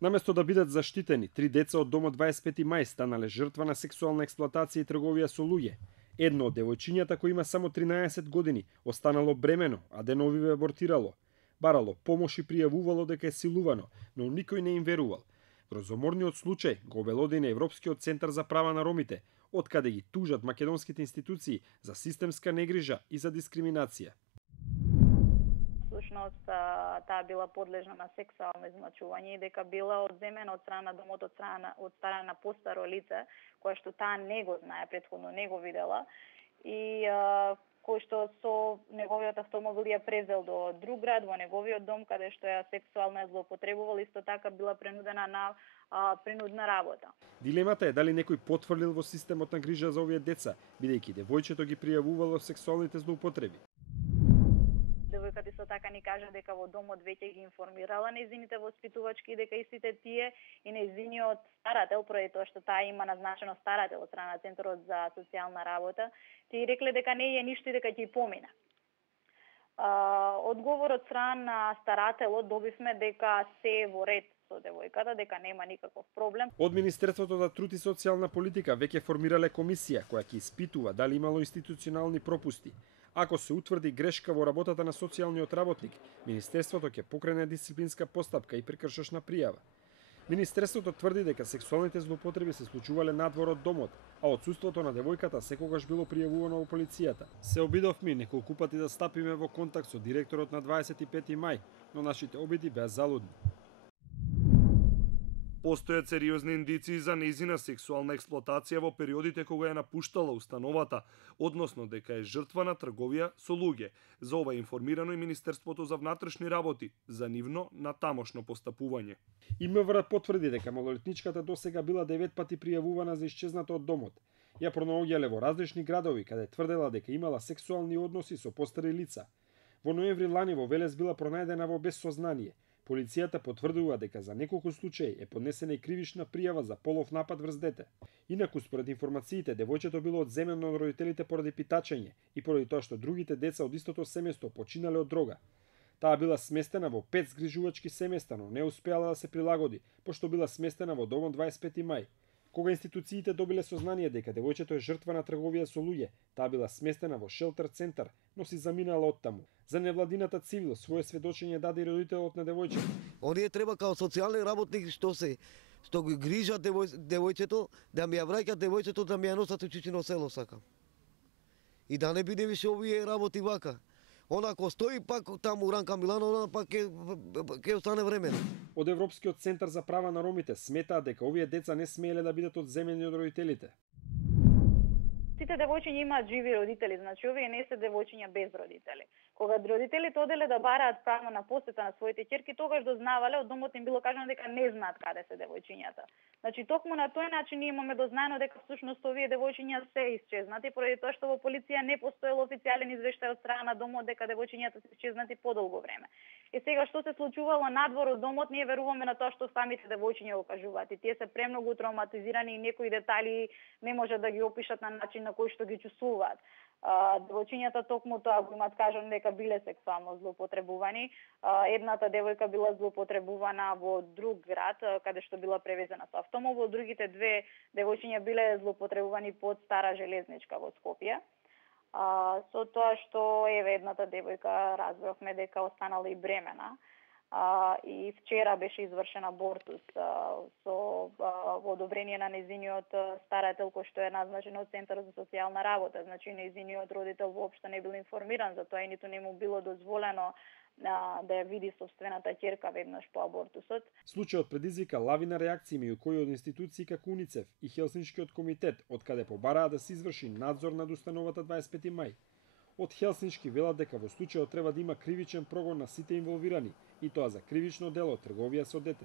Наместо да бидат заштитени, 3 деца од домот 25 мај станале жртва на сексуална експлоатација и трговија со луѓе. Едно од девојчињата кој има само 13 години останало бремено, а деновиве абортирало. Барало помош и пријавувало дека е силувано, но никој не им верувал. Грозоморниот случај го обелоди на Европскиот центар за права на ромите, откаде ги тужат македонските институции за системска негрижа и за дискриминација. Всушност, таа била подлежна на сексуално измачување и дека била одземена од страна на домот од страна на постаро лице, кое што таа не го знае, претходно не го видела, и кој што со неговиот автомобил ја презел до друг град, во неговиот дом, каде што ја сексуално злоупотребувал, исто така била принудена на принудна работа. Дилемата е дали некој потврлил во системот на грижа за овие деца, бидејќи девојчето ги пријавувало сексуалните злоупотреби. Девојката исто така ни кажа дека во домот веќе ги информирала нејзините воспитувачки, дека истите тие и нејзиниот старател, поради тоа што таа има назначено старател од страна на Центарот за социјална работа, тие рекле дека не е ништо и дека ќе помине. Одговор од страна на старателот добивме дека се во ред со девојката, дека нема никаков проблем. Од Министерството за труд и социјална политика веќе формирале комисија која ќе испитува дали имало институционални пропусти. Ако се утврди грешка во работата на социјалниот работник, Министерството ќе покрене дисциплинска постапка и прекршошна пријава. Министерството тврди дека сексуалните злоупотреби се случувале надвор од домот, а отсуството на девојката секогаш било пријавувано во полицијата. Се обидовме неколку пати да стапиме во контакт со директорот на 25 мај, но нашите обиди беа залудни. Постојат сериозни индиции за нејзина сексуална експлоатација во периодите кога ја напуштала установата, односно дека е жртва на трговија со луѓе. За ова е информирано и Министерството за внатрешни работи за нивно натамошно постапување. И МВР потврди дека малолетничката досега била 9 пати пријавувана за исчезната од домот. Ја пронаоѓале во различни градови каде тврдела дека имала сексуални односи со постари лица. Во ноември лани во Велес била пронајдена во без сознание. Полицијата потврдува дека за неколку случаи е поднесена и кривична пријава за полов напад врз дете. Инаку, според информациите, девојчето било одземено од родителите поради питачење и поради тоа што другите деца од истото семејство починале од дрога. Таа била сместена во 5 згрижувачки семејства, но не успеала да се прилагоди, пошто била сместена во домот 25 мај. Кога институциите добиле сознание дека девојчето е жртва на трговија со луѓе, таа била сместена во шелтер центар, но си заминала оттаму. За невладината цивил свое сведочење даде и родителот на девојчето. Оние треба као социјални работник што ги грижат девојчето, да ми ја враќаат девојчето, да ми ја носат у Чичино село сакам. И да не биде више овие работи вака. Онако стои пак таму Ранка Милановна, пак ќе остане времено. Од Европскиот центар за права на ромите сметаат дека овие деца не смееле да бидат одземени од родителите. Сите девојчиња имаат живи родители, значи овие не се девојчиња без родители. Кога родителите оделе да бараат право на посета на своите ќерки, тогаш дознавале, од домот им било кажано дека не знаат каде се девојчињата. Значи токму на тој начин ние имаме дознаено дека всушност овие девојчиња се исчезнати, поради тоа што во полиција не постоел официјален извештај од страна на домот дека девојчињата се исчезнати подолго време. И сега што се случувало надвор од домот, ние веруваме на тоа што самите девојчиња го кажуваат. И тие се премногу травматизирани и некои детали не може да ги опишат на начин на кој што ги чувствуваат. Девојчињата токму тоа го имаат кажано дека биле сексуално злоупотребувани. Едната девојка била злоупотребувана во друг град, каде што била превезена со автомобил, другите две девојчиња биле злоупотребувани под Стара железничка во Скопје. Со тоа што едната девојка разбравме дека останала и бремена. И вчера беше извршен абортус со одобрение на нејзиниот старател кој што е назначен од Центарот за социјална работа. Значи нејзиниот родител воопшто не бил информиран за тоа и ниту не му било дозволено да ја види собствената ќерка веднаш по абортусот. Случајот предизвика лавина реакции меѓу кои од институции како УНИЦЕФ и Хелсиншкиот комитет, од каде побараа да се изврши надзор над установата 25 мај. Од Хелсиншки велат дека во случајот треба да има кривичен прогон на сите инволвирани, и тоа за кривично дело трговија со дете.